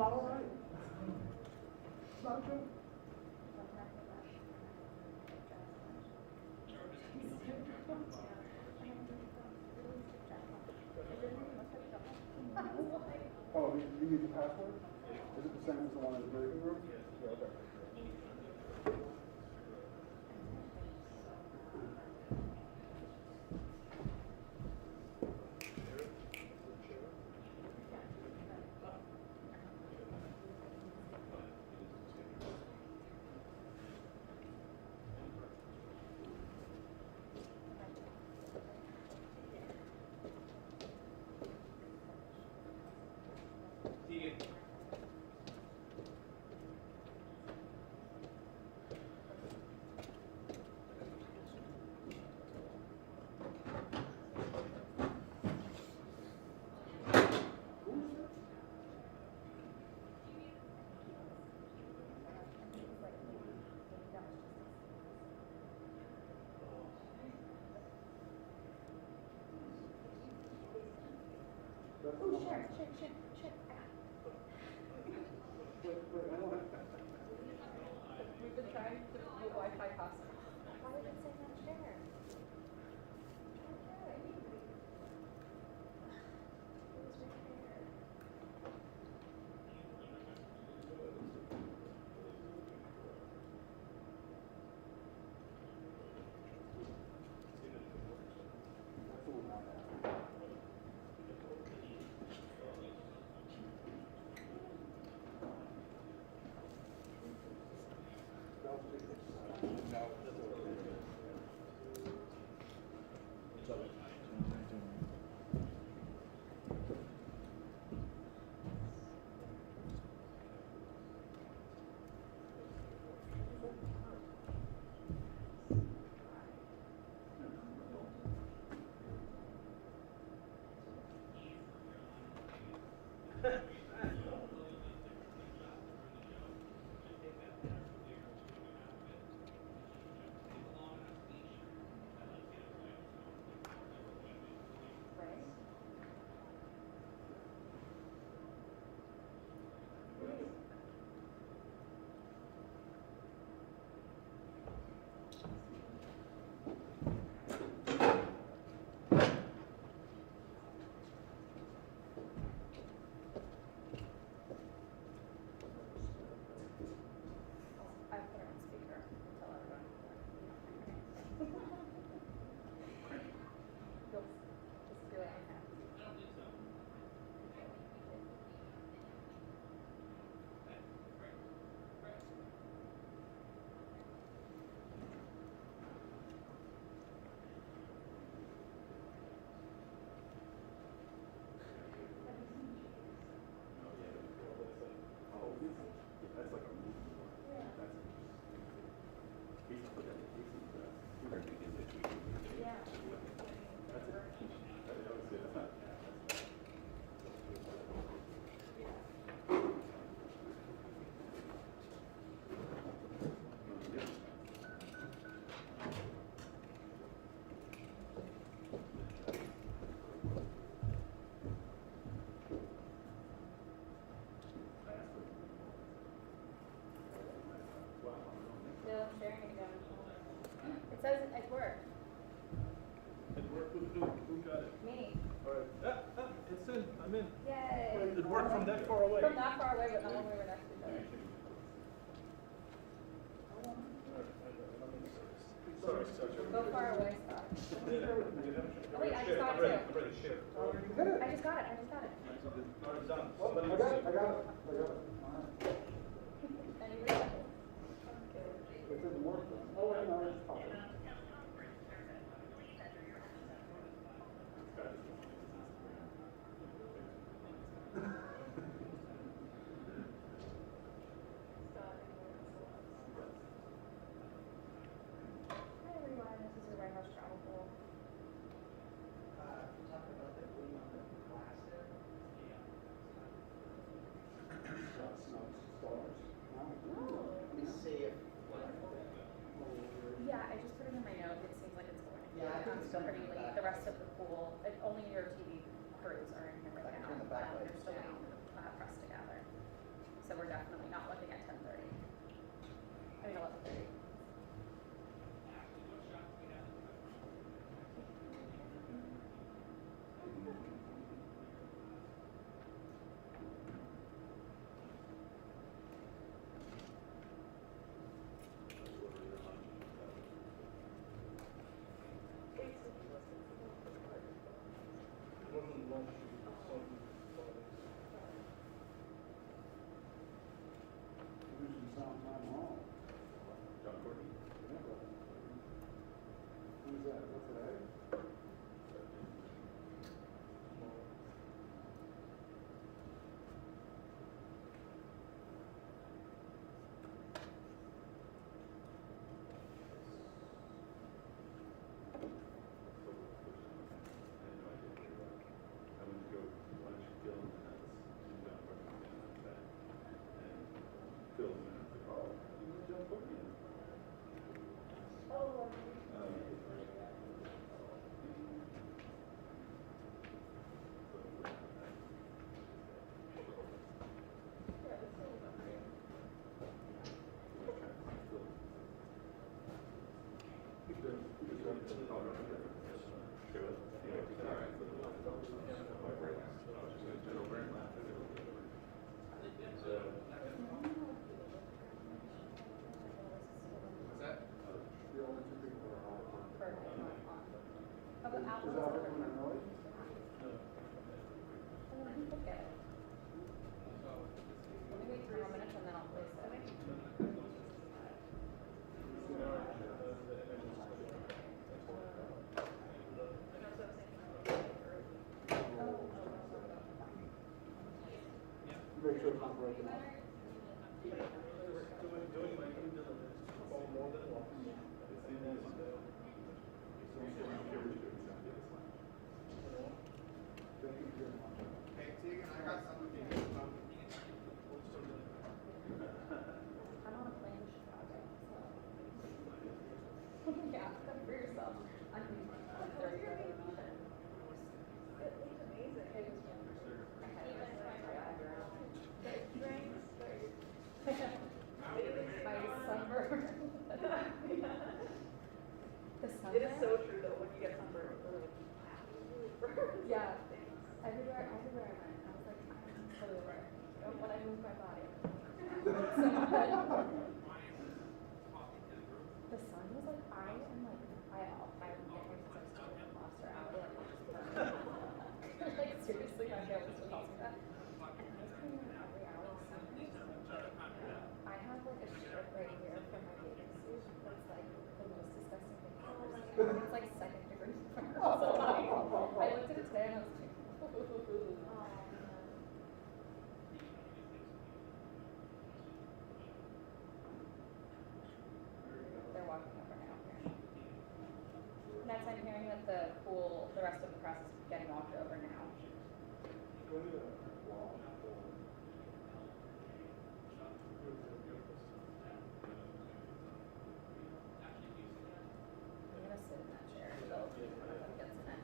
not all right. It's not a joke. Oh, you need the password? Is it the same as the one in the briefing room? Yeah, okay. Oh, sure. We've been trying to do Wi-Fi password. Why did it say not share? It says it worked. It worked. Who got it? Me. All right. It's in. I'm in. Yay. It worked from that far away. From that far away, but not when we were next to each other. Sorry. Go far away, Scott. Oh wait, I just got it too. I just got it. No, it's done. I got it. Anybody else? It didn't work. Oh, wait, no, it's fine. Hi everyone, this is your White House travel pool. make sure it's not breaking up. Doing my due diligence, call more than once. It's the easy way. Thank you very much. Hey, Tegan, I got something for you. I'm on a plane to Chicago, so. Yeah, come for yourself. I'm Thursday. It was amazing. It was I had it my sunburn. The sunburn? It is so true though, when you get sunburned, it's like, Yeah. Everywhere I went, I was like, I'm so over it. When I move my body. So good. The sun was like, I am like, I would get my sense to get lobster out and like seriously, my family was telling me that. And I was putting in every hour of sun. I have like a strip right here from my bathing suit that's like the most disgusting thing ever. It's like second degree burn. So I looked at it today and I was like, they're walking over now. Next, I'm hearing that the rest of the press is getting walked over now. I'm gonna sit in that chair until everyone gets in it.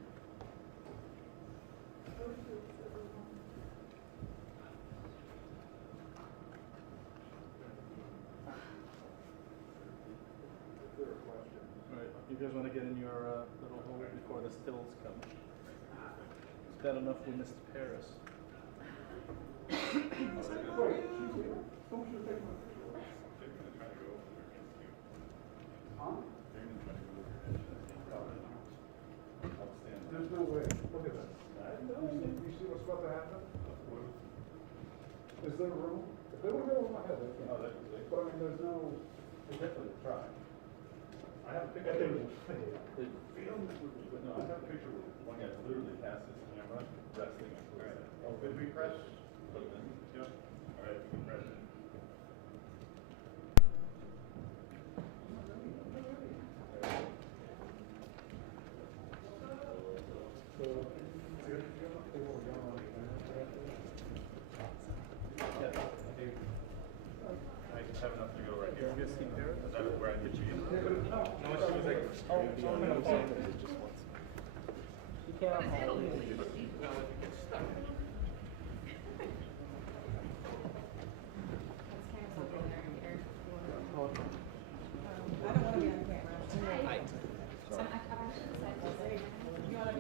Is there a question? Alright, you guys wanna get in your little hole before the stills come? It's bad enough we missed Paris. Wait, she's here? Someone should take my picture. Huh? There's no way. Look at that. You see what's about to happen? Is there room? If they would go over my head, they can. But I mean, there's no. We'll definitely try. I have a picture. No, I have a picture where one guy literally passed his camera resting on the side. Oh, could we press? Put it in. Yep. All right, we can press it. Yeah. I have enough to go right here. You guys see Paris? Is that where I get you? No, she was like, That's kind of something there, Peter. I don't wanna be on camera. Hi. So I've actually decided, you wanna be?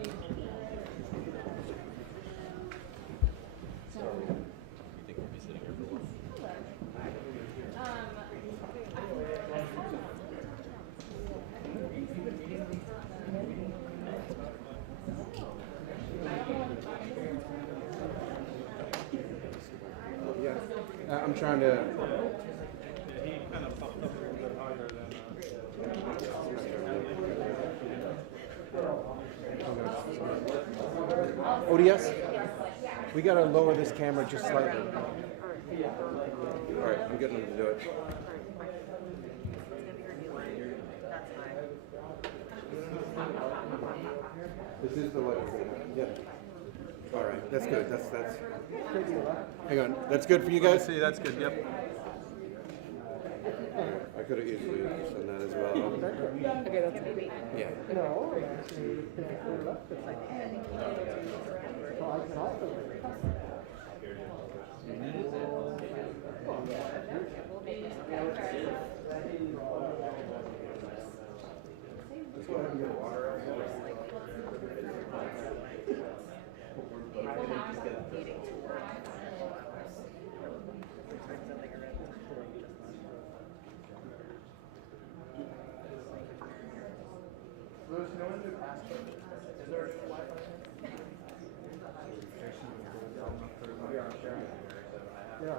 So. You think we'll be sitting here for long? I'm trying to. he kind of popped up a little bit higher than. ODS? We gotta lower this camera just slightly. Alright, I'm getting them to do it. This is the light. Yeah. Alright, that's good. That's. Hang on. That's good for you guys? See, that's good, yep. I could have easily done that as well. Okay, that's maybe. Yeah. No, actually, if we're left, it's like. So I can also. Let's go ahead and get water out. Lewis, no one did ask her. Is there a Wi-Fi? Yeah. Yeah.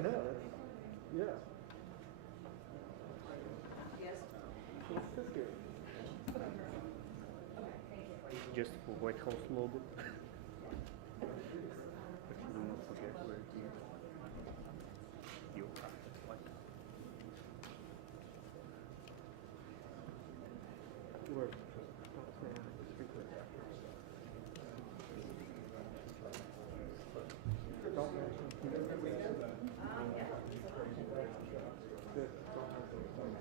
I know, that's, yeah. What's this here? Just for White House logo. But do not forget where you are. Like, Where? Don't say on the speaker. Don't mention. Good. Don't have those things.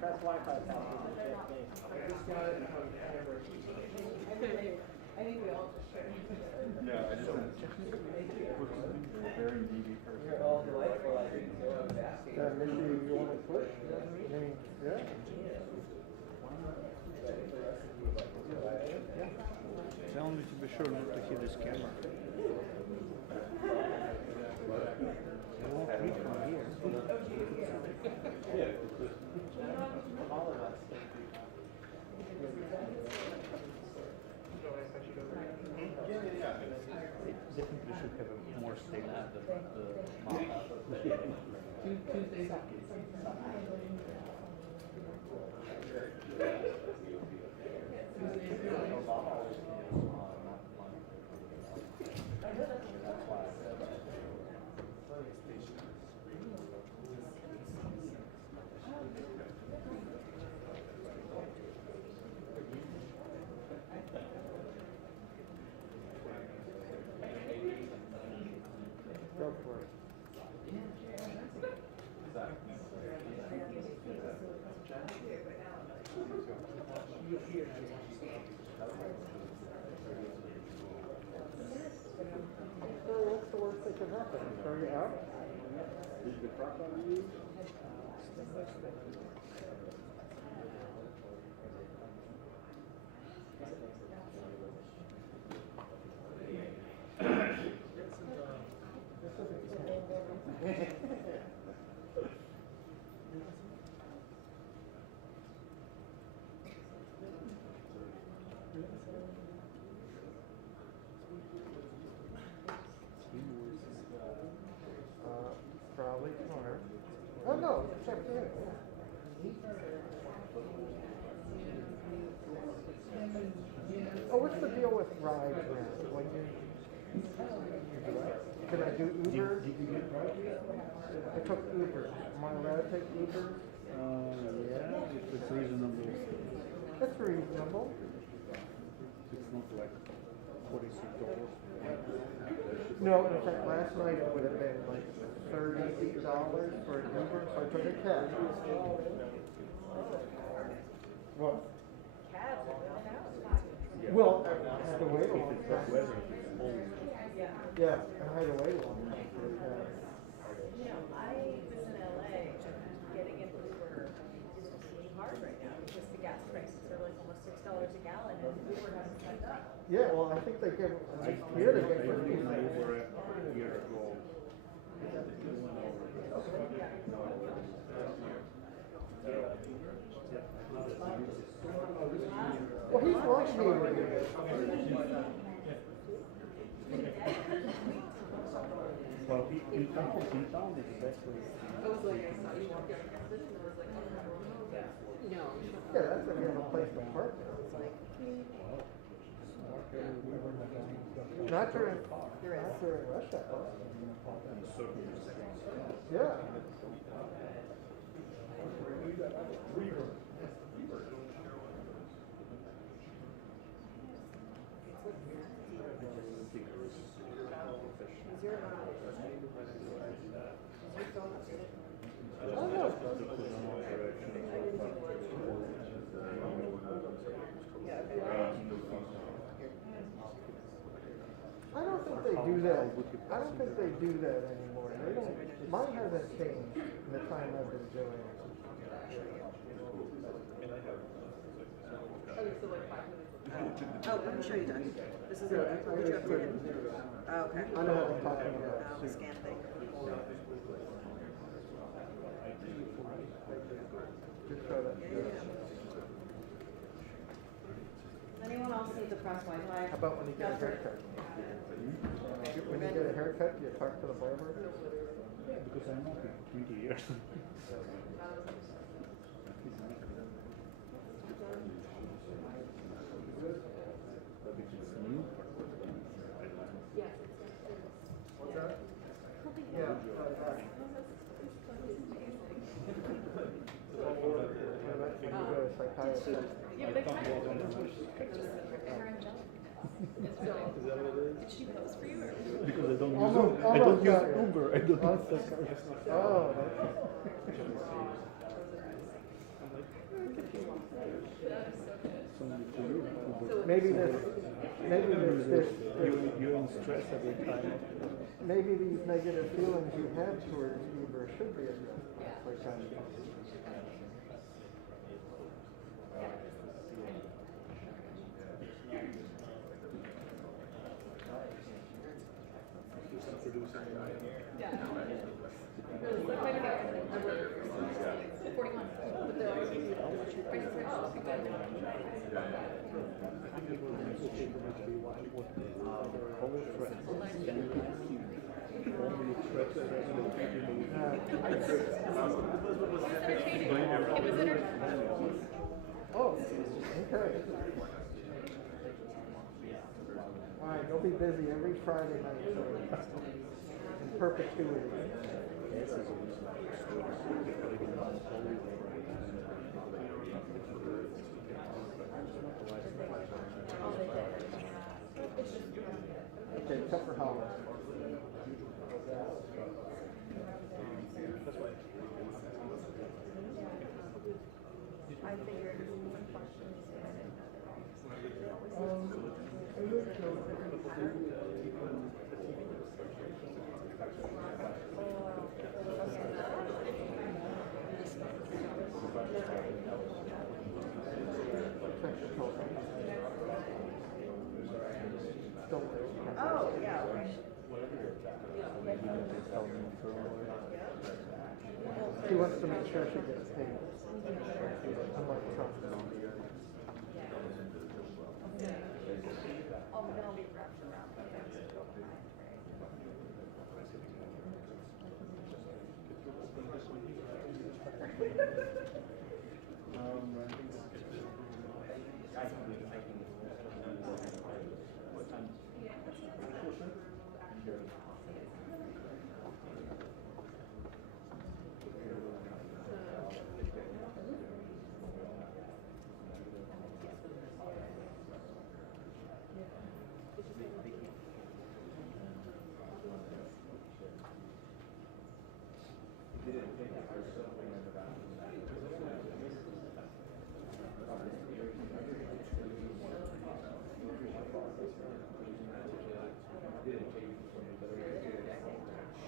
That's Wi-Fi password. I think we all just shared. Yeah, I just. Very needy person. Yeah, maybe you want to switch? I mean, yeah. tell me to be sure not to hit this camera. I won't read from here. Definitely should have a more stable. Go for it. So what's the worst that could happen? Throw you out? Did the truck on you? Probably corner. Oh no, check here. Oh, what's the deal with rides now? When you can I do Uber? I took Uber. Am I allowed to take Uber? Yeah, if it's reasonable. That's reasonable. It's not like $46. No, in fact, last night it would have been like $38 for an Uber, so I took a cab. What? Cabs are going out. Well, I had to wait a long time. Yeah, I had to wait a long time for a cab. You know, I was in LA, getting into Uber is really hard right now because the gas prices are like almost $6 a gallon and Uber hasn't kept up. Yeah, well, I think they give, at least here they give for Over people. a year ago. Well, he's watching me. Well, in town is the best way. I was like, I saw you walk out of this and I was like, oh, yeah. No. Yeah, that's if you have a place to park. It's like, Not during rush hour. Yeah. is your phone upstairs? Oh, no. I don't think they do that. I don't think they do that anymore. They don't. Mine hasn't changed in the time I've been doing it. Oh, so like 5 minutes. Oh, let me show you, Doug. This is Yeah, it. I What you already updated? put it. Oh, okay. I know what I'm talking about. The scan thing. Just try to. Yeah. Does anyone else need the press Wi-Fi? How about when you get a haircut? When you get a haircut, you talk to the barber? Because I know him 20 years. What's that? Yeah. When you go to a psychiatrist. Yeah, but they kind of just they're angelic. It's really. Is that what it is? Did she pose for you or? Because I don't use Almost I don't use got you. Uber. I don't use Oh, only for you. Uber. maybe this, You're in stress every time. maybe these negative feelings you have towards Uber should be addressed by psychiatrist. Yeah. Really, like my favorite. I work 41. But they're always prices are just good. It was entertaining. Oh, okay. All right, you'll be busy every Friday night in perpetuity. Okay, except for Hollis. I figured. Oh, yeah. She wants to make sure she gets paid. Unlike Trump. Oh, then I'll be wrapped around.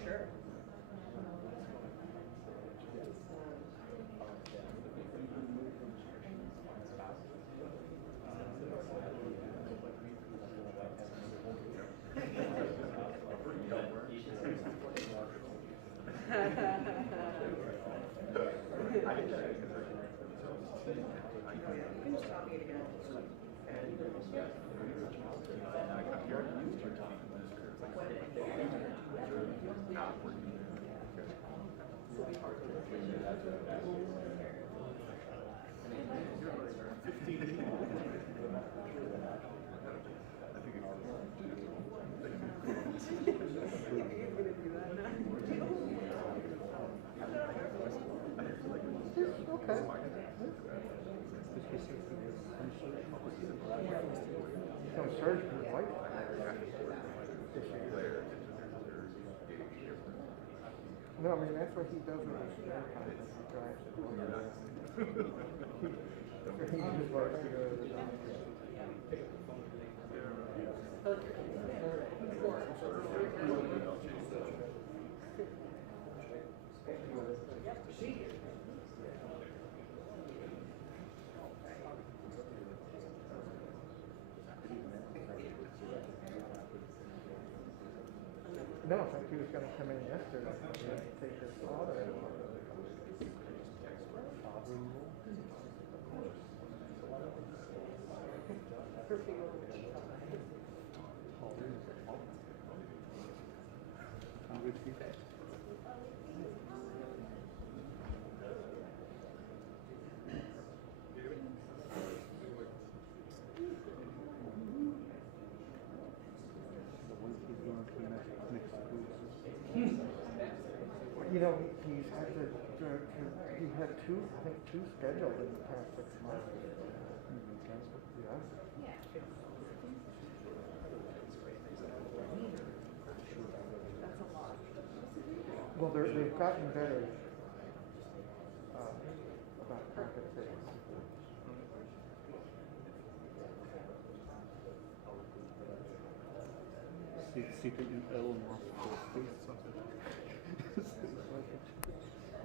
Sure. You can just copy it again. Okay. So Serge was white. No, I mean, that's what he does with his spare time. He drives it. He just likes to go to the doctor. No, in fact, he was gonna come in yesterday, he had to take his father in. You know, he's had he had two, I think two scheduled in the past 6 months. Yeah. Well, they've gotten better about compensating.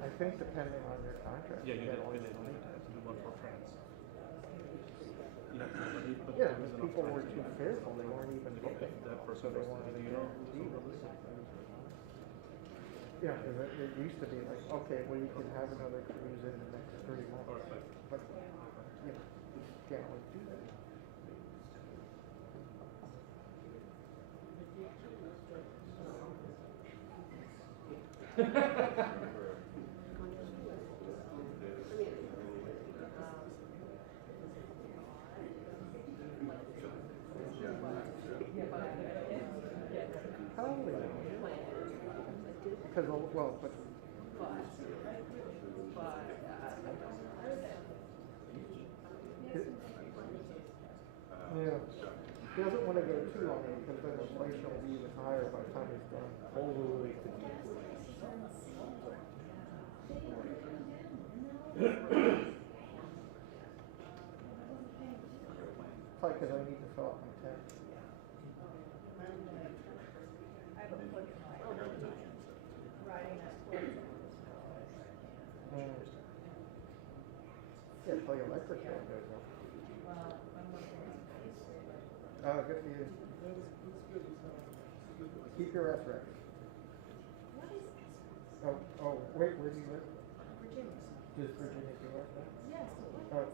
I think depending on your contract. Yeah, you get did all it your money. you one for France. But Yeah, there was but enough people time were to too do it. fearful, they weren't even If looking. that So person they was, wanted to do you know guarantee who it. was it? Yeah, because it used to be like, okay, well, you can have another cruise in the next 3 months. Or like, But, you know, you can't always do that. How old are you? Because, well, but. Yeah. He doesn't want to go too long because then inflation will be even higher by the time he's done. It's like because I need to fill out my tax. I have a book riding that towards Yeah, so your electric bill goes up. Oh, good for you. Keep your S-Rex. What is Oh, wait, where do you live? Virginia? Does Virginia do that? Yes, but what is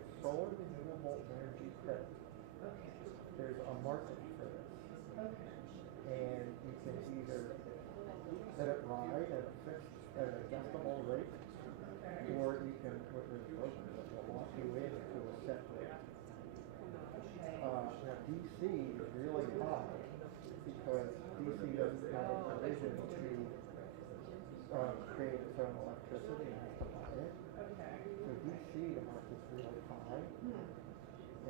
It's solar renewable energy credit. Okay. There's a market for this. Okay. And you can either let it ride at a fixed, at an adjustable rate, or you can, what there's a program that will lock you in to a set rate. Now DC is really high because DC doesn't have a provision to create its own electricity and has to buy it. Okay. So DC, the market's really high,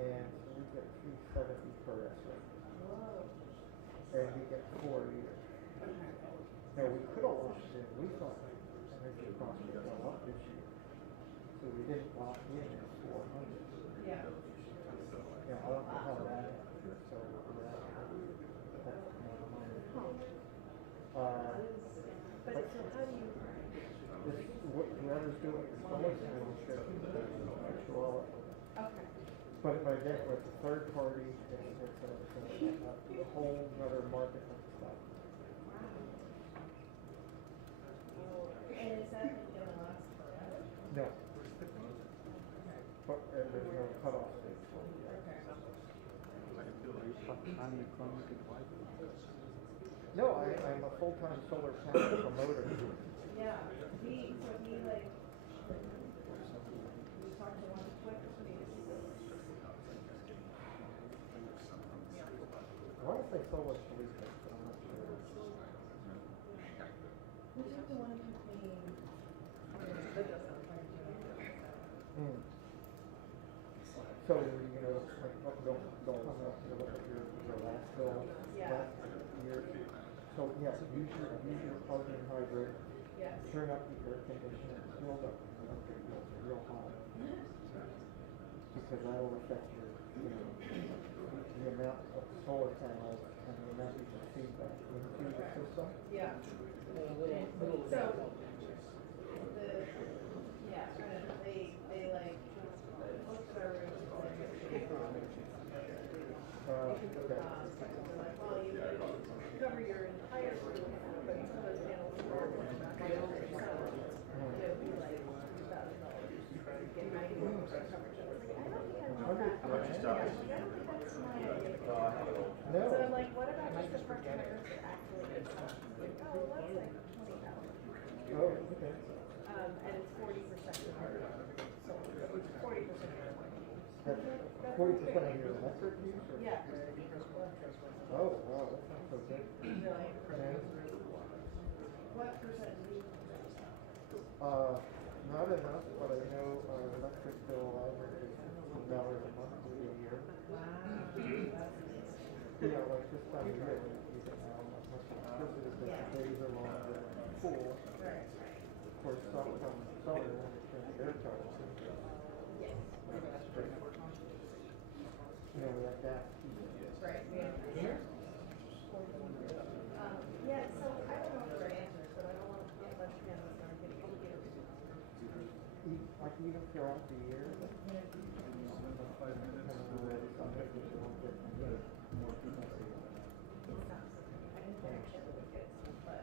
and so we get $370 per S-rate. And we get 4 a year. Now we could have locked in, we thought energy costs would go up this year. So we didn't lock in at 400. Yeah. Yeah, I don't know how that happened, so we're out of that amount of money. But so how do you? Whoever's doing the solar panel should control it. Okay. But again, with the third party, it's a whole other market of stuff. And is that gonna last forever? No. But there's no cutoff date. Okay. No, I'm a full-time solar panel promoter. Yeah. We like, we talked to one company. I want to say solar solutions, but I'm not sure. We talked to one company. That does sound like So, you know, like, they'll come up to look at your last bill, Yeah. last year. So, yeah, use your plug-in hybrid, Yes. turn up the air conditioner, build up the electric bills real high. Because that'll affect your, you know, the amount of solar panels and the amount you can feed back into the system. Yeah. So, they like, looked at our rooms and Okay. they're like, well, you cover your entire but some of those panels are more electric, so it would be like $2,000 to get 90% coverage. I was like, I don't think I want that. How much is Yeah, that? I was like, I don't think that's my idea. No. So I'm like, what about just the front tires that actually get sun? Like, oh, well, that's like 20,000. Oh, okay. And it's 40% of our solar, 40% of our warranty. That's 40% of your electric use? Or? Yeah. Oh, wow, that sounds so good. Really? And, What percent do you? not enough, but I know our electric bill averages $15 a month for the year. You know, like this time of year, you get how much electricity, because the days are longer and cool. Right. Of course, some summer, when it turns air towers. Yes. You know, we have gas heat. Right. Yeah. Yeah, so I don't know what their answer is, but I don't want to get a bunch of panels that are getting computers. Like even throughout the year,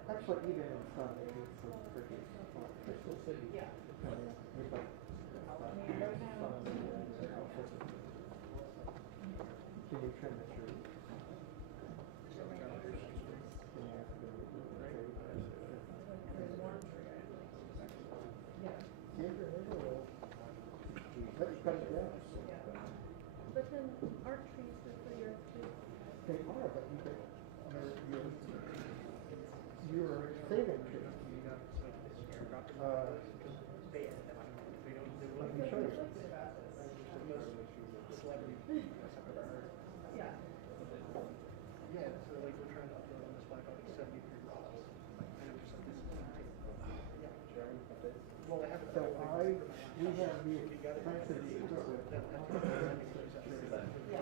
actually, even in sun, it needs to produce Crystal City. Yeah. It's like, can you trim the trees? Can you ask them to do the tree? Yeah, let's cut it down. But then aren't trees good for the earth too? They are, but you're saving trees. Let me show you. Yeah. Yeah, so like we're trying to upload on this Wi-Fi like 73 miles. I know for some reason. Well, I have it. So we have the expensive equipment. Here's your Yeah.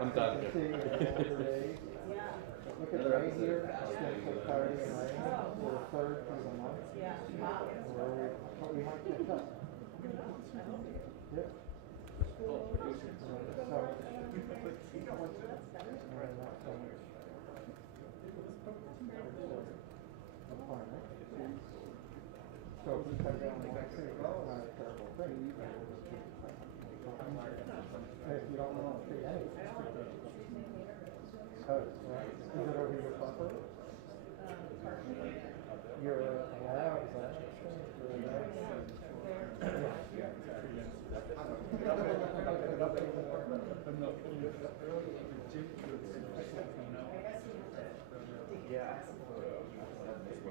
I'm done. See, in the older days, Yeah. look at right here, since the party and rain, we're a third through the month. Yeah. Wow. But we might catch up. Yep. So if we cut down one tree, well, not a terrible thing. And if you don't want to see any. Oh, right. Is it over your buffer? You're allowed that.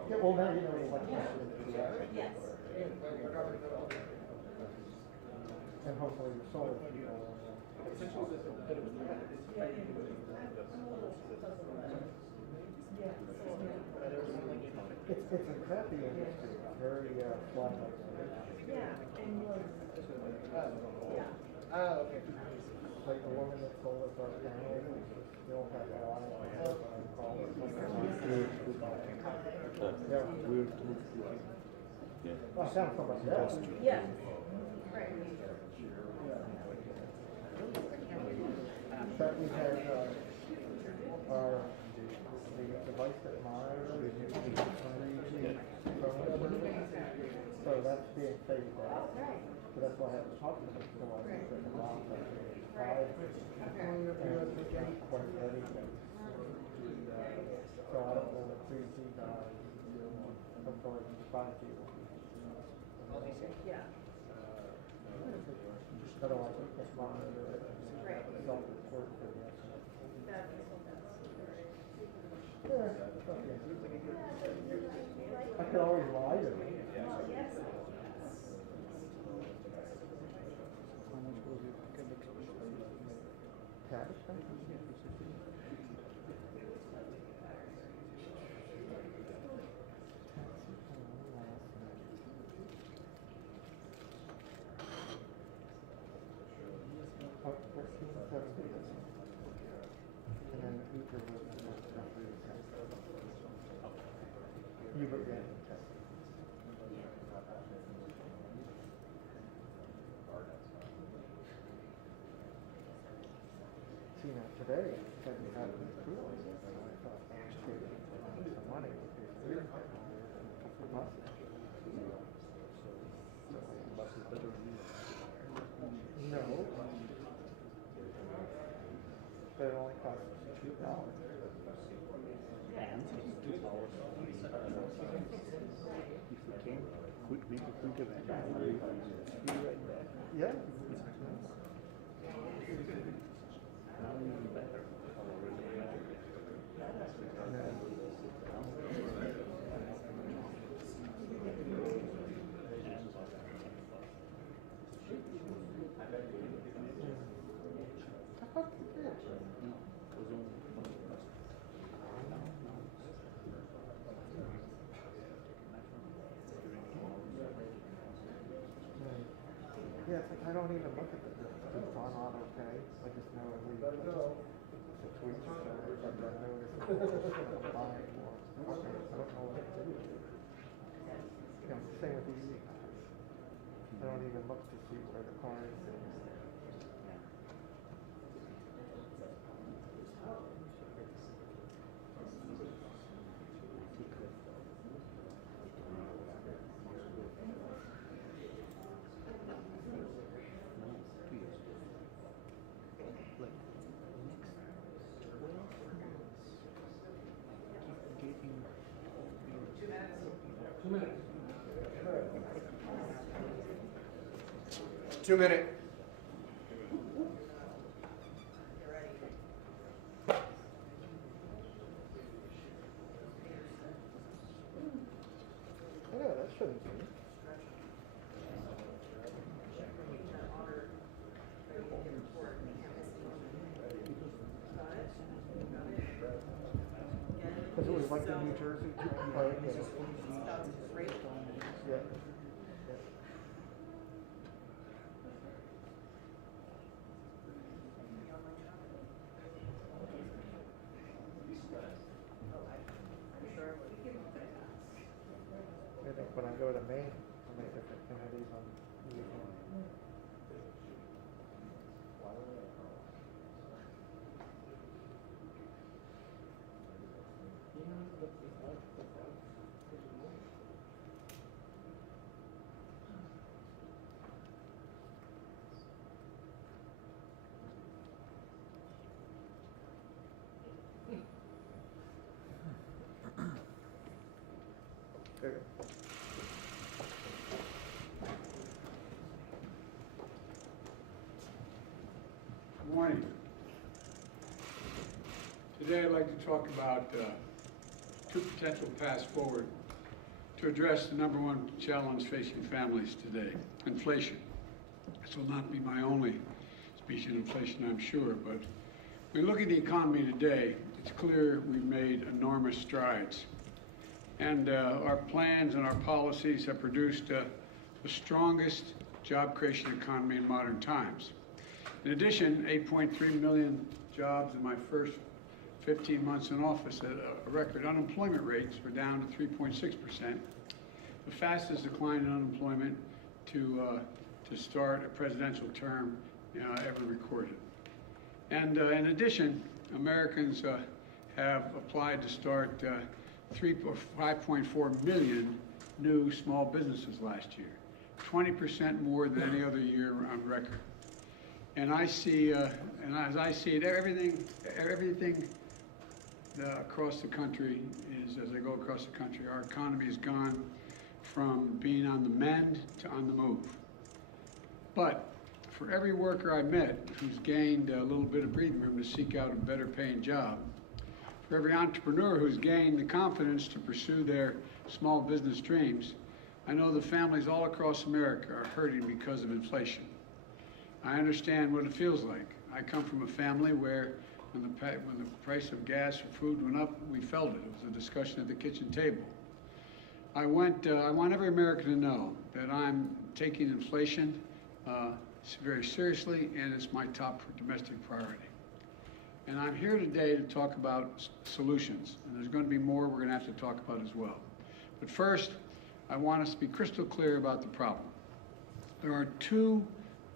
Yeah, well, now you know what question. Yes. And hopefully your solar people will. It's a crappy industry, very fly like Yeah. And yeah. Ah, okay. like the woman that sold us our panels, still has a lot of call it. Yeah. Oh, I found somebody else. Yeah. Right. But we had the device that monitors so that's being phased out. Right. So that's why I had to talk to them. So I was like, wow, that's Right. and it's quite ready. So I don't know what 3G guys before 5G will be. Yeah. Otherwise, we can't monitor it. Right. Self-report for the That's yeah, okay. I could always lie to them. yes. Cabbage patch? Oh, 1370. And then the heater was roughly the same. You seen it today, it said we had an improvement, so I thought I was saving some money, we paid $300 for buses. Buses better than you. No, but it only costs $2. And it's 2 hours. If we can, quick, make a quick event. Be right back. Yeah. Now even better. Yeah, it's like I don't even look at the bills. It's on auto pay. I just know every 6 weeks or so I get that notice that I'm buying more. Okay, I don't know what to do. You know, same with these. I don't even look to see where the car is sitting. Two minute. Yeah, that shouldn't be. Because it was like the New Jersey Turnpike. Yeah. I think when I go to Maine, I'll make different committees on the weekend. There you go. Good morning. Today I'd like to talk about two potential paths forward to address the #1 challenge facing families today, inflation. This will not be my only speech on inflation, I'm sure, but when we look at the economy today, it's clear we've made enormous strides. And our plans and our policies have produced the strongest job creation economy in modern times. In addition, 8.3 million jobs in my first 15 months in office at a record. Unemployment rates were down to 3.6%, the fastest decline in unemployment to start a presidential term ever recorded. And in addition, Americans have applied to start 5.4 million new small businesses last year, 20% more than any other year on record. And I see, and as I see it, everything across the country is, as I go across the country, our economy has gone from being on the mend to on the move. But for every worker I met who's gained a little bit of breathing room to seek out a better paying job, for every entrepreneur who's gained the confidence to pursue their small business dreams, I know the families all across America are hurting because of inflation. I understand what it feels like. I come from a family where when the price of gas or food went up, we felt it. It was a discussion at the kitchen table. I want every American to know that I'm taking inflation very seriously, and it's my top domestic priority. And I'm here today to talk about solutions, and there's going to be more we're going to have to talk about as well. But first, I want us to be crystal clear about the problem. There are two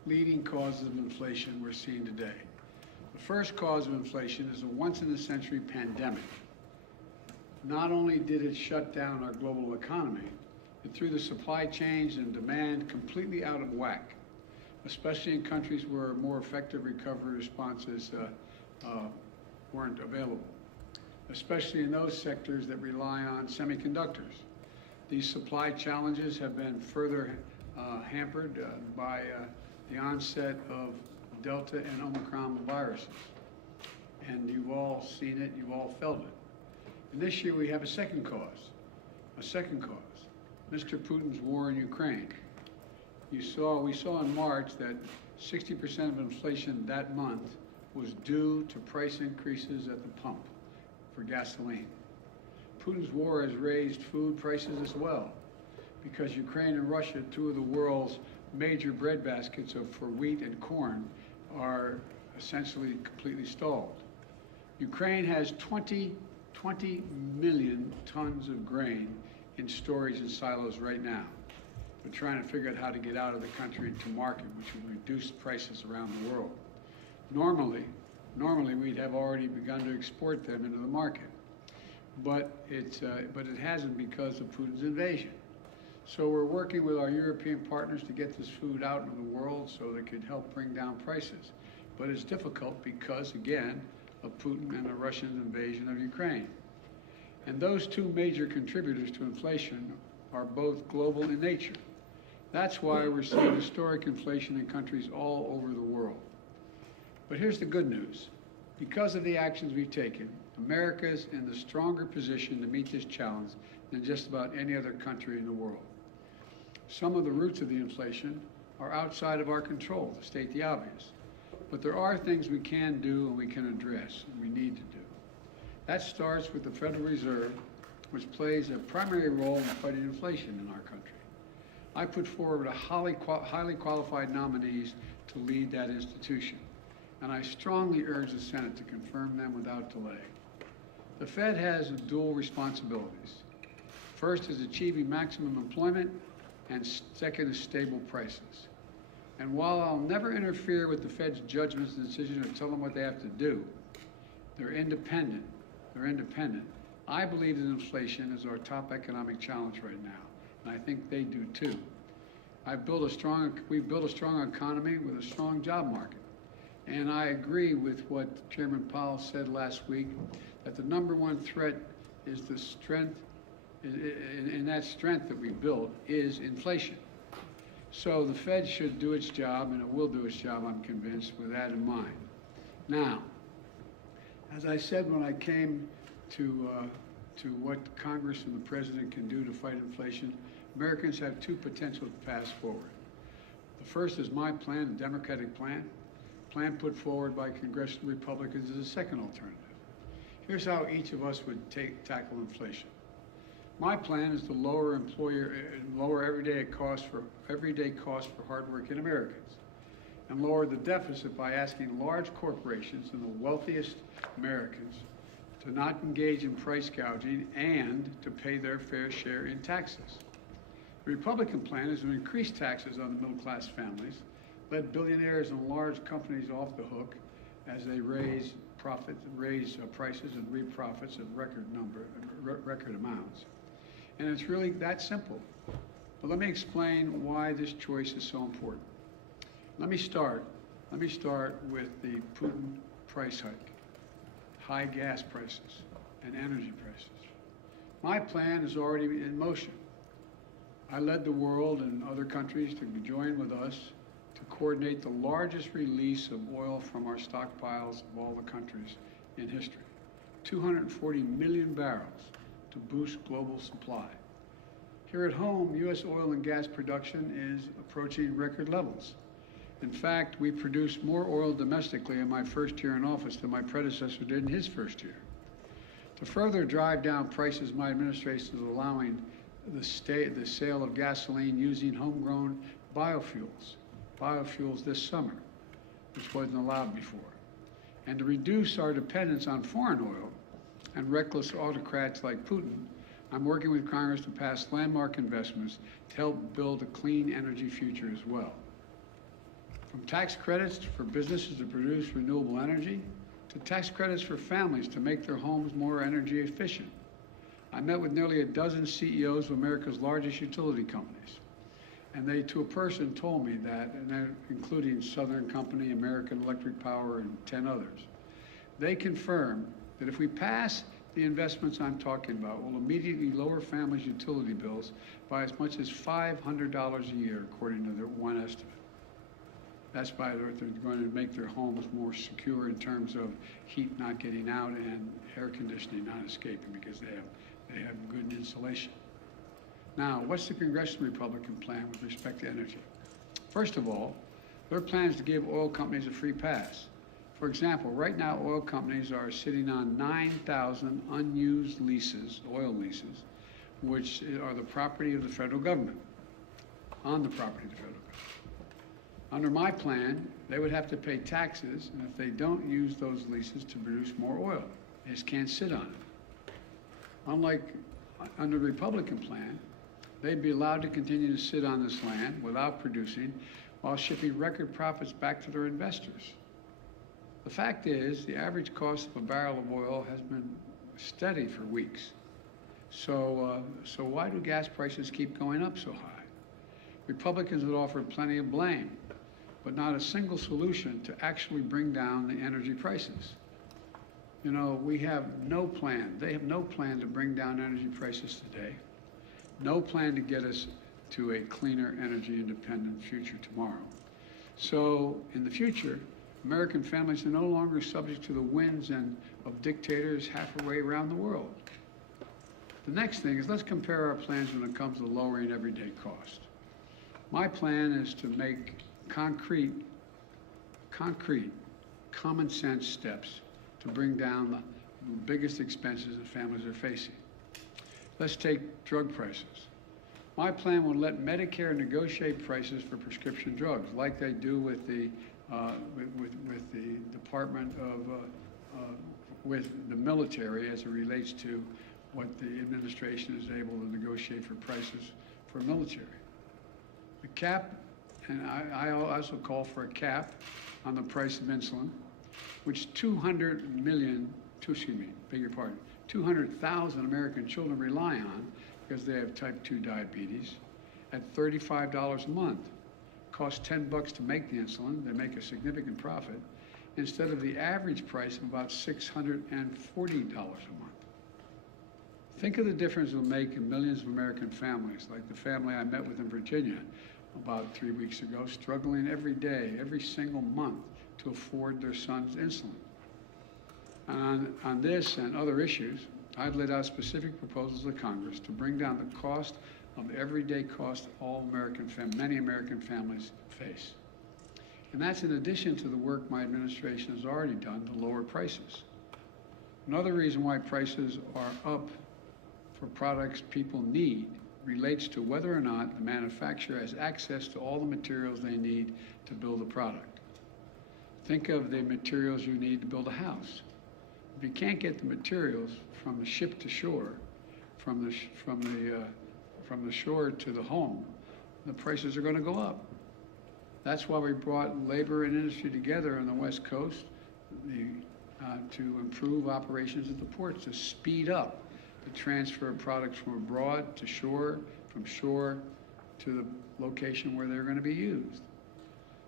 leading causes of inflation we're seeing today. The first cause of inflation is a once-in-a-century pandemic. Not only did it shut down our global economy, it threw the supply chains and demand completely out of whack, especially in countries where more effective recovery responses weren't available, especially in those sectors that rely on semiconductors. These supply challenges have been further hampered by the onset of Delta and Omicron viruses. And you've all seen it, you've all felt it. And this year we have a second cause, Mr. Putin's war in Ukraine. We saw in March that 60% of inflation that month was due to price increases at the pump for gasoline. Putin's war has raised food prices as well, because Ukraine and Russia, two of the world's major bread baskets for wheat and corn, are essentially completely stalled. Ukraine has 20 million tons of grain in storage in silos right now. We're trying to figure out how to get out of the country to market, which would reduce prices around the world. Normally we'd have already begun to export them into the market, but it hasn't because of Putin's invasion. So we're working with our European partners to get this food out into the world so that it could help bring down prices. But it's difficult because, again, of Putin and the Russian invasion of Ukraine. And those two major contributors to inflation are both global in nature. That's why we're seeing historic inflation in countries all over the world. But here's the good news. Because of the actions we've taken, America's in the stronger position to meet this challenge than just about any other country in the world. Some of the roots of the inflation are outside of our control, to state the obvious. But there are things we can do and we can address and we need to do. That starts with the Federal Reserve, which plays a primary role in fighting inflation in our country. I put forward highly qualified nominees to lead that institution, and I strongly urge the Senate to confirm them without delay. The Fed has dual responsibilities. First is achieving maximum employment, and second is stable prices. And while I'll never interfere with the Fed's judgments and decisions or tell them what they have to do, they're independent. I believe that inflation is our top economic challenge right now, and I think they do too. We've built a strong economy with a strong job market. And I agree with what Chairman Powell said last week, that the number one threat is the strength, and that strength that we built is inflation. So the Fed should do its job, and it will do its job, I'm convinced, with that in mind. Now, as I said when I came to what Congress and the President can do to fight inflation, Americans have two potential paths forward. The first is my plan, the Democratic plan put forward by congressional Republicans is a second alternative. Here's how each of us would tackle inflation. My plan is to lower everyday costs for hardworking Americans, and lower the deficit by asking large corporations and the wealthiest Americans to not engage in price gouging and to pay their fair share in taxes. The Republican plan is to increase taxes on the middle-class families, let billionaires and large companies off the hook as they raise prices and reap profits at record amounts. And it's really that simple. But let me explain why this choice is so important. Let me start with the Putin price hike, high gas prices, and energy prices. My plan is already in motion. I led the world and other countries to join with us to coordinate the largest release of oil from our stockpiles of all the countries in history, 240 million barrels to boost global supply. Here at home, U.S. oil and gas production is approaching record levels. In fact, we produced more oil domestically in my first year in office than my predecessor did in his first year. To further drive down prices, my administration is allowing the sale of gasoline using homegrown biofuels this summer, which wasn't allowed before. And to reduce our dependence on foreign oil and reckless autocrats like Putin, I'm working with Congress to pass landmark investments to help build a clean energy future as well. From tax credits for businesses to produce renewable energy, to tax credits for families to make their homes more energy efficient. I met with nearly a dozen CEOs of America's largest utility companies. And they, to a person, told me that, and they're including Southern Company, American Electric Power, and 10 others. They confirm that if we pass the investments I'm talking about, we'll immediately lower families' utility bills by as much as $500 a year, according to their one estimate. That's by they're going to make their homes more secure in terms of heat not getting out and air conditioning not escaping because they have good insulation. Now, what's the Congressional Republican plan with respect to energy? First of all, their plan is to give oil companies a free pass. For example, right now oil companies are sitting on 9,000 unused leases, oil leases, which are the property of the federal government, on the property of the federal government. Under my plan, they would have to pay taxes, and if they don't use those leases to produce more oil, they just can't sit on it. Unlike under the Republican plan, they'd be allowed to continue to sit on this land without producing while shipping record profits back to their investors. The fact is, the average cost of a barrel of oil has been steady for weeks. So why do gas prices keep going up so high? Republicans have offered plenty of blame, but not a single solution to actually bring down the energy prices. You know, we have no plan. They have no plan to bring down energy prices today. No plan to get us to a cleaner, energy independent future tomorrow. So in the future, American families are no longer subject to the whims of dictators halfway around the world. The next thing is, let's compare our plans when it comes to lowering everyday cost. My plan is to make concrete, common sense steps to bring down the biggest expenses that families are facing. Let's take drug prices. My plan will let Medicare negotiate prices for prescription drugs, like they do with the Department of with the military as it relates to what the administration is able to negotiate for prices for military. The cap, and I also call for a cap on the price of insulin, which 200,000 American children rely on because they have type 2 diabetes at $35 a month. Costs $10 to make the insulin. They make a significant profit instead of the average price of about $640 a month. Think of the difference it will make in millions of American families, like the family I met with in Virginia about 3 weeks ago, struggling every day, every single month to afford their son's insulin. And on this and other issues, I've laid out specific proposals to Congress to bring down the cost of everyday cost many American families face. And that's in addition to the work my administration has already done to lower prices. Another reason why prices are up for products people need relates to whether or not the manufacturer has access to all the materials they need to build a product. Think of the materials you need to build a house. If you can't get the materials from the ship to shore, from the shore to the home, the prices are going to go up. That's why we brought labor and industry together on the West Coast to improve operations at the ports, to speed up the transfer of products from abroad to shore, from shore to the location where they're going to be used,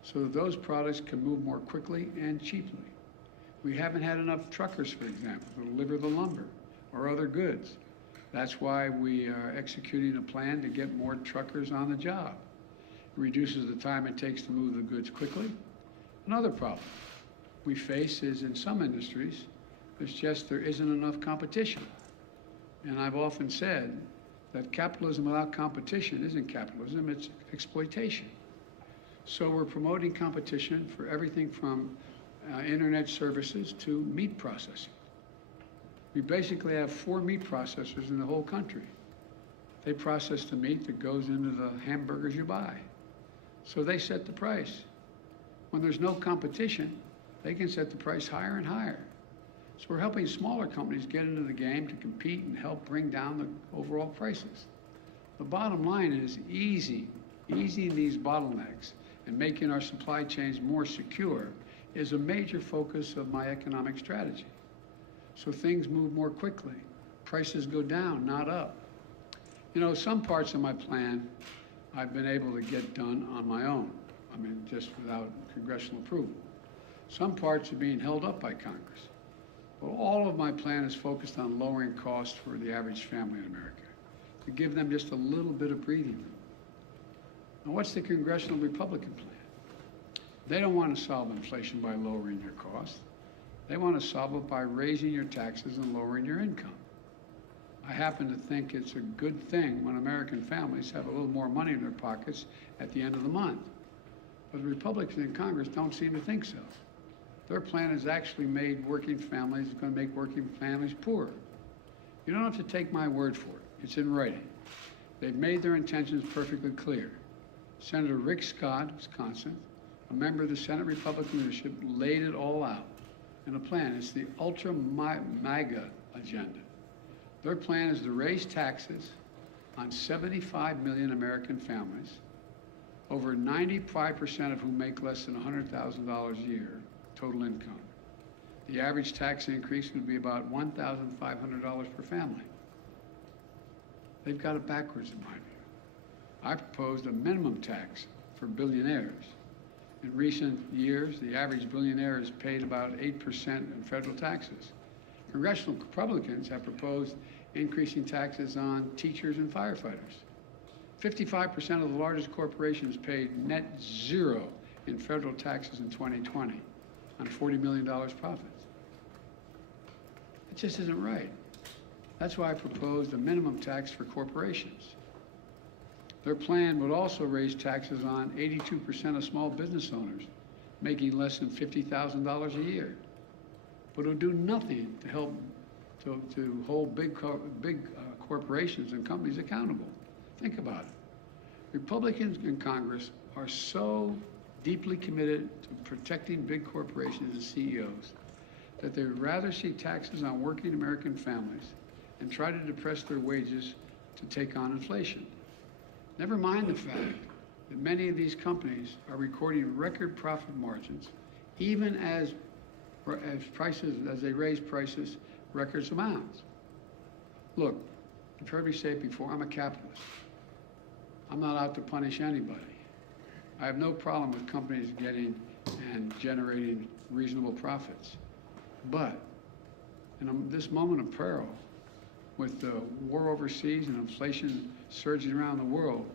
so that those products can move more quickly and cheaply. We haven't had enough truckers, for example, to deliver the lumber or other goods. That's why we are executing a plan to get more truckers on the job. It reduces the time it takes to move the goods quickly. Another problem we face is in some industries, there isn't enough competition. And I've often said that capitalism without competition isn't capitalism, it's exploitation. So we're promoting competition for everything from internet services to meat processing. We basically have 4 meat processors in the whole country. They process the meat that goes into the hamburgers you buy. So they set the price. When there's no competition, they can set the price higher and higher. So we're helping smaller companies get into the game to compete and help bring down the overall prices. The bottom line is easing these bottlenecks and making our supply chains more secure is a major focus of my economic strategy. So things move more quickly. Prices go down, not up. You know, some parts of my plan I've been able to get done on my own. I mean, just without congressional approval. Some parts are being held up by Congress. Well, all of my plan is focused on lowering costs for the average family in America, to give them just a little bit of breathing room. Now, what's the congressional Republican plan? They don't want to solve inflation by lowering your costs. They want to solve it by raising your taxes and lowering your income. I happen to think it's a good thing when American families have a little more money in their pockets at the end of the month. But the Republicans in Congress don't seem to think so. Their plan has actually made working families, going to make working families poorer. You don't have to take my word for it. It's in writing. They've made their intentions perfectly clear. Senator Rick Scott, Wisconsin, a member of the Senate Republican leadership, laid it all out in a plan. It's the ultra-MAGA agenda. Their plan is to raise taxes on 75 million American families, over 95% of whom make less than $100,000 a year total income. The average tax increase would be about $1,500 per family. They've got it backwards in my view. I proposed a minimum tax for billionaires. In recent years, the average billionaire has paid about 8% in federal taxes. Congressional Republicans have proposed increasing taxes on teachers and firefighters. 55% of the largest corporations paid net zero in federal taxes in 2020 on $40 million profits. It just isn't right. That's why I proposed a minimum tax for corporations. Their plan would also raise taxes on 82% of small business owners making less than $50,000 a year, but it would do nothing to help to hold big corporations and companies accountable. Think about it. Republicans in Congress are so deeply committed to protecting big corporations and CEOs that they would rather see taxes on working American families and try to depress their wages to take on inflation. Never mind the fact that many of these companies are recording record profit margins, even as they raise prices record amounts. Look, you've heard me say it before, I'm a capitalist. I'm not out to punish anybody. I have no problem with companies getting and generating reasonable profits. But in this moment of peril, with the war overseas and inflation surging around the world,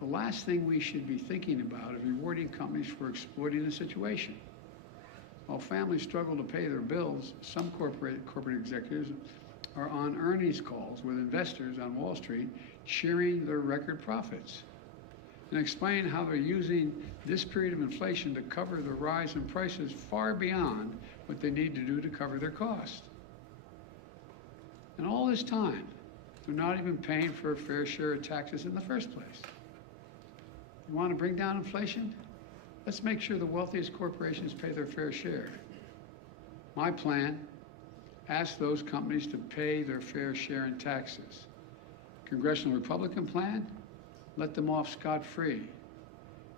the last thing we should be thinking about is rewarding companies for exploiting the situation. While families struggle to pay their bills, some corporate executives are on earnings calls with investors on Wall Street cheering their record profits and explain how they're using this period of inflation to cover the rise in prices far beyond what they need to do to cover their costs. And all this time, they're not even paying for a fair share of taxes in the first place. You want to bring down inflation? Let's make sure the wealthiest corporations pay their fair share. My plan asks those companies to pay their fair share in taxes. Congressional Republican plan, let them off scot-free.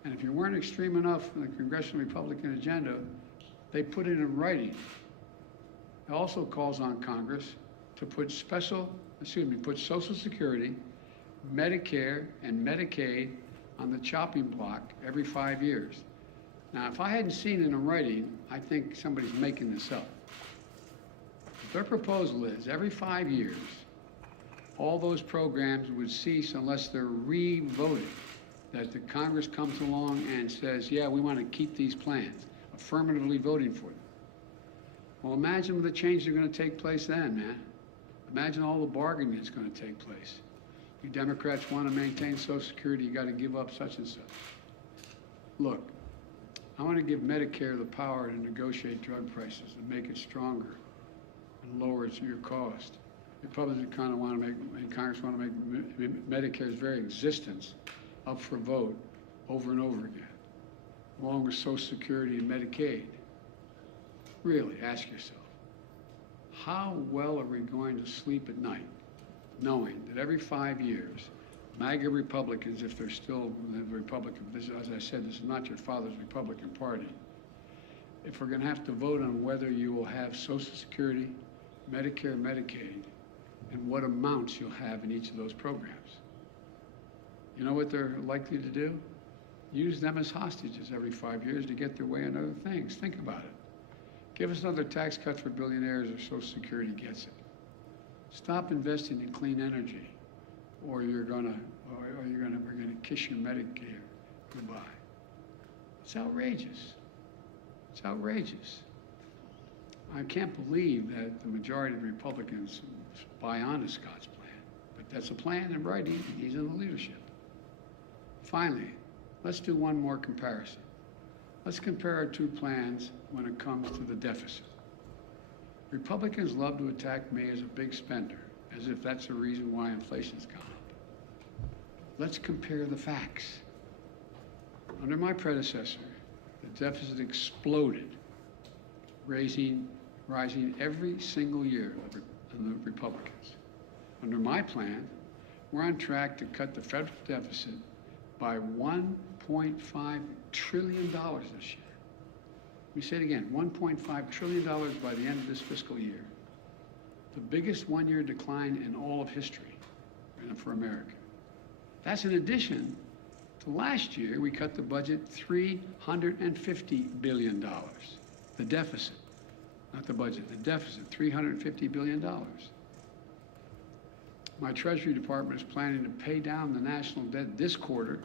And if you weren't extreme enough in the Congressional Republican agenda, they put it in writing. It also calls on Congress to put Social Security, Medicare, and Medicaid on the chopping block every 5 years. Now, if I hadn't seen it in writing, I think somebody's making this up. Their proposal is every 5 years, all those programs would cease unless they're re-voted, that the Congress comes along and says, yeah, we want to keep these plans, affirmatively voting for them. Well, imagine the changes that are going to take place then, man. Imagine all the bargaining that's going to take place. You Democrats want to maintain Social Security, you got to give up such and such. Look, I want to give Medicare the power to negotiate drug prices and make it stronger and lower your cost. Republicans kind of want to make, and Congress want to make Medicare's very existence up for vote over and over again, along with Social Security and Medicaid. Really, ask yourself, how well are we going to sleep at night knowing that every 5 years, MAGA Republicans, if they're still the Republican, this, as I said, this is not your father's Republican Party. If we're going to have to vote on whether you will have Social Security, Medicare, Medicaid, and what amounts you'll have in each of those programs. You know what they're likely to do? Use them as hostages every 5 years to get their way on other things. Think about it. Give us another tax cut for billionaires or Social Security gets it. Stop investing in clean energy, or we're gonna kiss your Medicare goodbye. It's outrageous. It's outrageous. I can't believe that the majority of Republicans buy onto Scott's plan, but that's a plan in writing. He's in the leadership. Finally, let's do one more comparison. Let's compare our two plans when it comes to the deficit. Republicans love to attack me as a big spender, as if that's the reason why inflation's gone up. Let's compare the facts. Under my predecessor, the deficit exploded, rising every single year in the Republicans. Under my plan, we're on track to cut the federal deficit by $1.5 trillion this year. We say it again, $1.5 trillion by the end of this fiscal year. The biggest one-year decline in all of history for America. That's in addition to last year, we cut the budget $350 billion. The deficit, not the budget, the deficit, $350 billion. My Treasury Department is planning to pay down the national debt this quarter,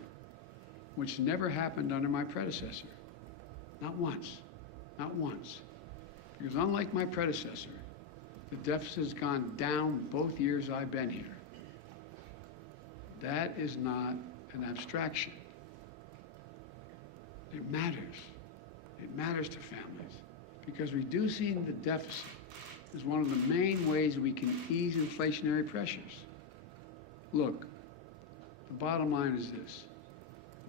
which never happened under my predecessor. Not once, not once. Because unlike my predecessor, the deficit has gone down both years I've been here. That is not an abstraction. It matters. It matters to families because reducing the deficit is one of the main ways we can ease inflationary pressures. Look, the bottom line is this.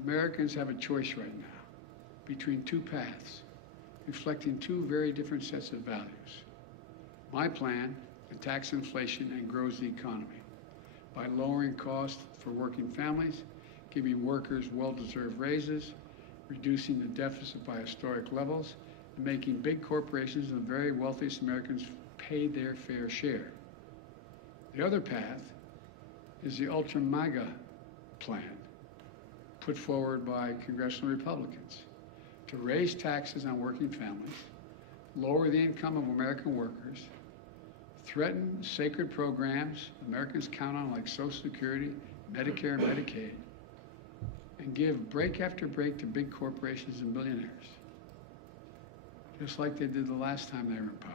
Americans have a choice right now between two paths, reflecting two very different sets of values. My plan attacks inflation and grows the economy by lowering costs for working families, giving workers well-deserved raises, reducing the deficit by historic levels, and making big corporations and the very wealthiest Americans pay their fair share. The other path is the ultra-MAGA plan put forward by congressional Republicans to raise taxes on working families, lower the income of American workers, threaten sacred programs Americans count on like Social Security, Medicare, and Medicaid, and give break after break to big corporations and billionaires, just like they did the last time they were in power,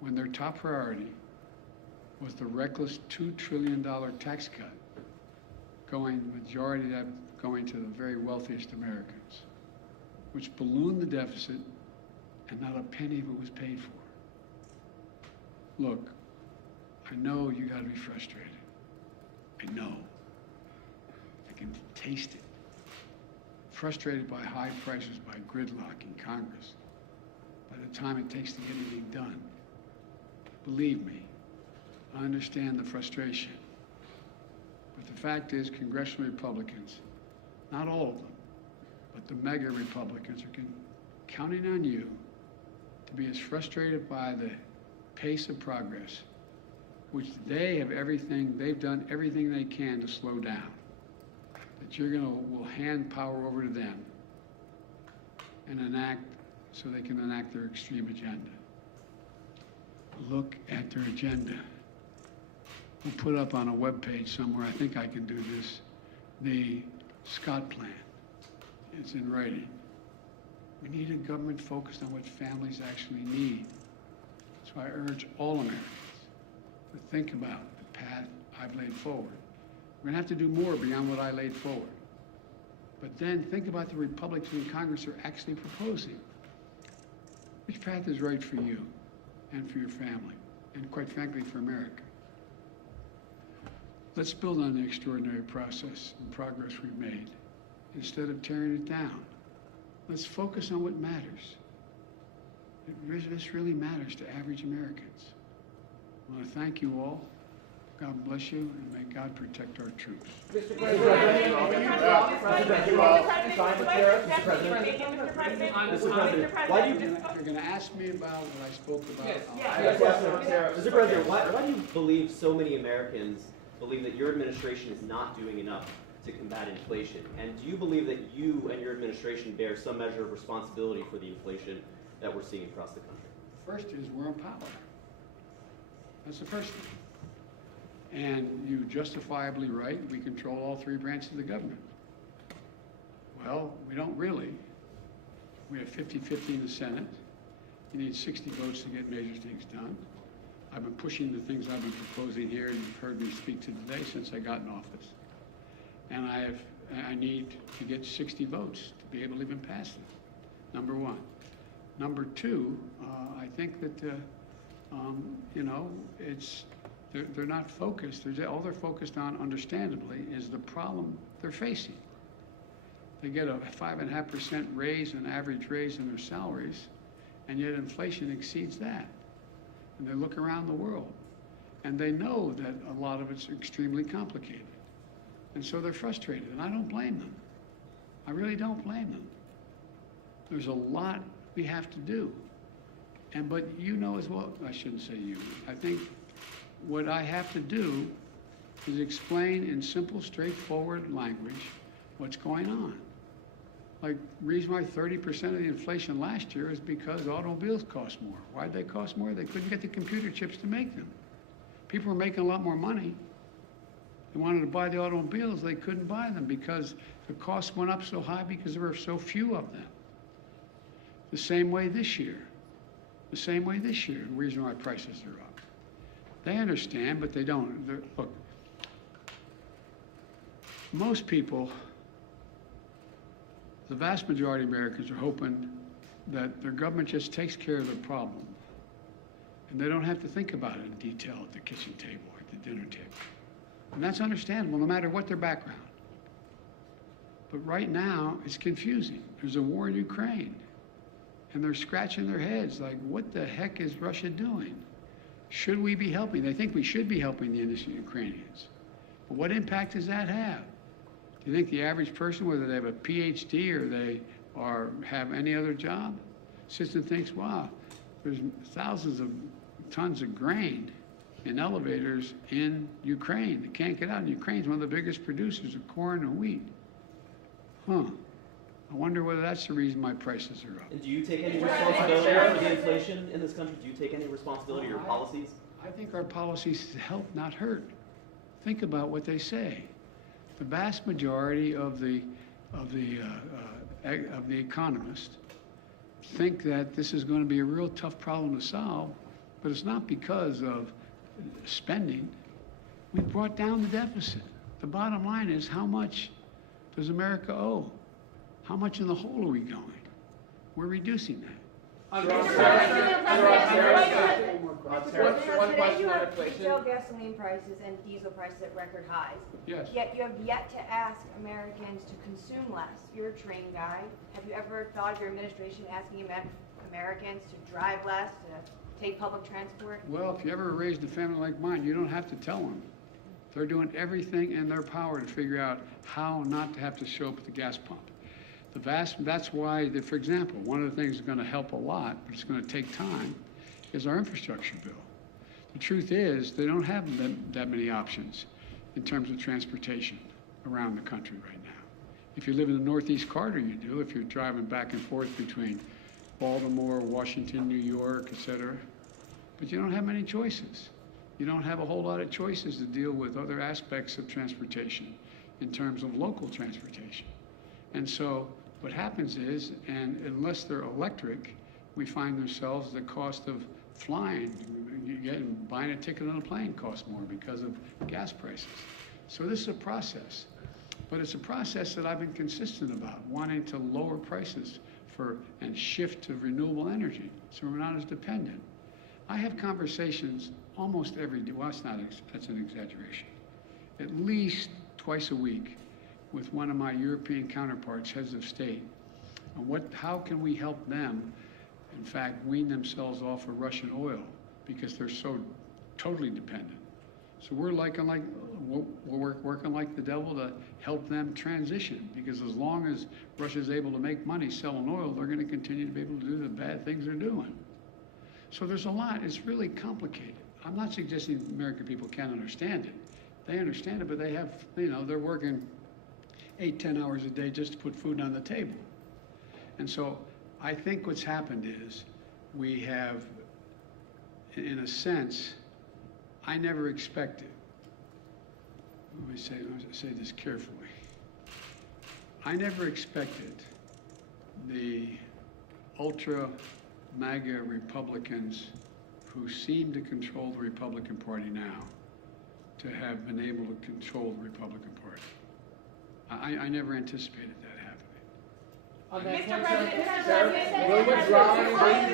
when their top priority was the reckless $2 trillion tax cut, majority of that going to the very wealthiest Americans, which ballooned the deficit and not a penny of it was paid for. Look, I know you gotta be frustrated. I know. I can taste it. Frustrated by high prices, by gridlock in Congress, by the time it takes to get anything done. Believe me, I understand the frustration. But the fact is, congressional Republicans, not all of them, but the mega Republicans are counting on you to be as frustrated by the pace of progress, which they've done everything they can to slow down, that will hand power over to them and enact so they can enact their extreme agenda. Look at their agenda. We'll put up on a webpage somewhere, I think I can do this, the Scott plan. It's in writing. We need a government focused on what families actually need. So I urge all Americans to think about the path I've laid forward. We're gonna have to do more beyond what I laid forward. But then think about the Republicans in Congress are actually proposing. Which path is right for you and for your family, and quite frankly, for America? Let's build on the extraordinary process and progress we've made. Instead of tearing it down, let's focus on what matters. This really matters to average Americans. I want to thank you all. God bless you, and may God protect our troops. Mr. President, why do you? You're gonna ask me about what I spoke about. Mr. President, why do you believe so many Americans believe that your administration is not doing enough to combat inflation? And do you believe that you and your administration bear some measure of responsibility for the inflation that we're seeing across the country? First is we're in power. That's the first thing. And you justifiably right, we control all three branches of the government. Well, we don't really. We have 50-50 in the Senate. You need 60 votes to get major things done. I've been pushing the things I've been proposing here, and you've heard me speak to today since I got in office. And I need to get 60 votes to be able to even pass them, number one. Number two, I think that, you know, they're not focused. All they're focused on, understandably, is the problem they're facing. They get a 5.5% raise, an average raise in their salaries, and yet inflation exceeds that. And they look around the world, and they know that a lot of it's extremely complicated. And so they're frustrated, and I don't blame them. I really don't blame them. There's a lot we have to do. But you know as well, I shouldn't say you, I think what I have to do is explain in simple, straightforward language what's going on. Like, the reason why 30% of the inflation last year is because automobiles cost more. Why'd they cost more? They couldn't get the computer chips to make them. People were making a lot more money. They wanted to buy the automobiles, they couldn't buy them because the costs went up so high because there were so few of them. The same way this year. The same way this year, the reason why prices are up. They understand, but they don't. Look, most people, the vast majority of Americans are hoping that their government just takes care of their problem. And they don't have to think about it in detail at the kitchen table or at the dinner table. And that's understandable, no matter what their background. But right now, it's confusing. There's a war in Ukraine. And they're scratching their heads like, what the heck is Russia doing? Should we be helping? They think we should be helping the innocent Ukrainians. But what impact does that have? Do you think the average person, whether they have a PhD or they have any other job, sits and thinks, wow, there's thousands of tons of grain in elevators in Ukraine that can't get out. And Ukraine's one of the biggest producers of corn and wheat. I wonder whether that's the reason my prices are up. And do you take any responsibility for the inflation in this country? Do you take any responsibility for your policies? I think our policies help, not hurt. Think about what they say. The vast majority of the economists think that this is going to be a real tough problem to solve, but it's not because of spending. We brought down the deficit. The bottom line is, how much does America owe? How much in the hole are we going? We're reducing that. Today you have retail gasoline prices and diesel prices at record highs. Yes. Yet you have yet to ask Americans to consume less. You're a train guy. Have you ever thought of your administration asking Americans to drive less, to take public transport? Well, if you ever raised a family like mine, you don't have to tell them. They're doing everything in their power to figure out how not to have to show up at the gas pump. That's why, for example, one of the things that's going to help a lot, but it's going to take time, is our infrastructure bill. The truth is, they don't have that many options in terms of transportation around the country right now. If you live in the Northeast Corridor, you do. If you're driving back and forth between Baltimore, Washington, New York, et cetera. But you don't have many choices. You don't have a whole lot of choices to deal with other aspects of transportation in terms of local transportation. And so what happens is, and unless they're electric, we find ourselves the cost of flying, buying a ticket on a plane costs more because of gas prices. So this is a process, but it's a process that I've been consistent about, wanting to lower prices and shift to renewable energy so we're not as dependent. I have conversations almost every day, well, that's an exaggeration, at least twice a week with one of my European counterparts, heads of state, on how can we help them, in fact, wean themselves off of Russian oil because they're so totally dependent. So we're working like the devil to help them transition, because as long as Russia's able to make money selling oil, they're gonna continue to be able to do the bad things they're doing. So there's a lot, it's really complicated. I'm not suggesting the American people can't understand it. They understand it, but they have, they're working 8-10 hours a day just to put food on the table. And so I think what's happened is we have, in a sense, I never expected, let me say this carefully. I never expected the ultra-MAGA Republicans who seem to control the Republican Party now to have been able to control the Republican Party. I never anticipated that happening. Mr. President, will you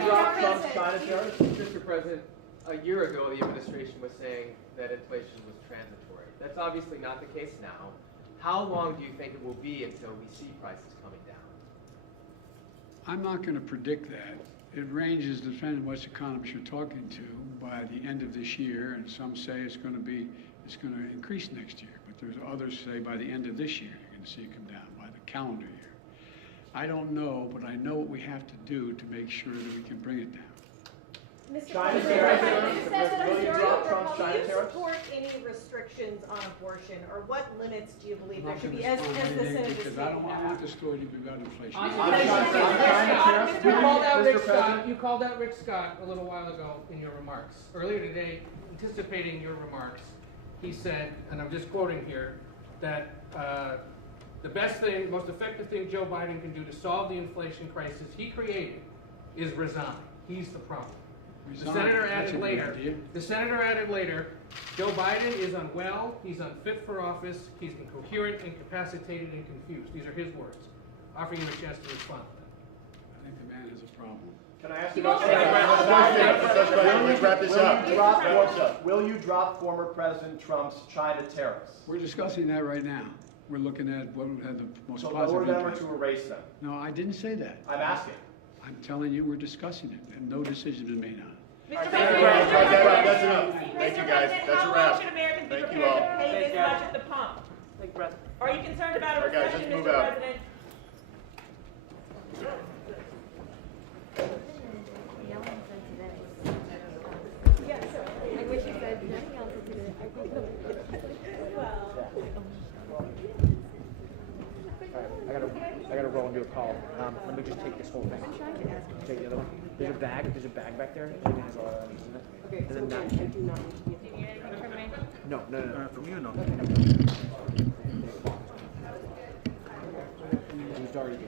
drop Trump's China tariffs? Mr. President, a year ago, the administration was saying that inflation was transitory. That's obviously not the case now. How long do you think it will be until we see prices coming down? I'm not going to predict that. It ranges depending on which economists you're talking to by the end of this year, and some say it's going to increase next year. But there's others say by the end of this year you're going to see it come down, by the calendar year. I don't know, but I know what we have to do to make sure that we can bring it down. China tariffs, will you drop Trump's Do China you tariffs? support any restrictions on abortion, or what limits do you believe I'm there not should going be, to as the respond to Senate anything is because I don't speaking want about? the story to be about inflation. You called out Rick Scott a little while ago in your remarks. Earlier today, anticipating your remarks, he said, and I'm just quoting here, that the best thing, most effective thing Joe Biden can do to solve the inflation crisis he created is resign. He's the problem. The senator added later, Joe Biden is unwell, he's unfit for office, he's incoherent, incapacitated, and confused. These are his words. Offering you a chance to respond to them. I think the man has a problem. Can I ask you Let's wrap this up. Will you drop former President Trump's China tariffs? We're discussing that right now. We're looking at what would have the most To positive lower them or impact. to erase them? No, I didn't say that. I'm asking. I'm telling you, we're discussing it, and no decision has been made on it. That's enough. Thank you, guys. That's a How long wrap. should Americans be Thank you prepared all. to pay this much at the pump? Are you concerned about a All right, guys, recession, let's move Mr. out. President? I wish you said nothing else today. I gotta roll and do a call. Let me just take this whole thing. Take the other one. There's a bag back there. I think it has a lot of items in it. Okay, And then so that. I do not need to get anything from me. No. From you, no. He's already.